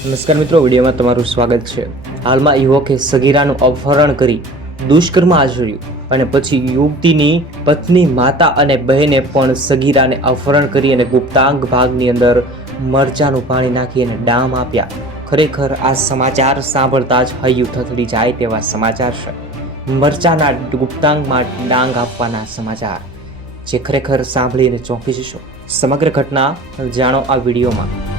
નમસ્કાર મિત્રો, વિડીયોમાં તમારું સ્વાગત છે। હાલમાં યુવકે સગીરાનું અપહરણ કરી દુષ્કર્મ આચર્યું અને પછી યુવતીની પત્ની, માતા અને બહેને પણ સગીરાને અપહરણ કરી અને ગુપ્તાંગ ભાગની અંદર મરચાનું પાણી નાખી અને ડામ આપ્યા। ખરેખર આ સમાચાર સાંભળતા જ હૈયું થથડી જાય તેવા સમાચાર છે। મરચાના ગુપ્તાંગમાં ડાંગ આપવાના સમાચાર જે ખરેખર સાંભળીને ચોંકી જશો। સમગ્ર ઘટના જાણો આ વિડીયોમાં।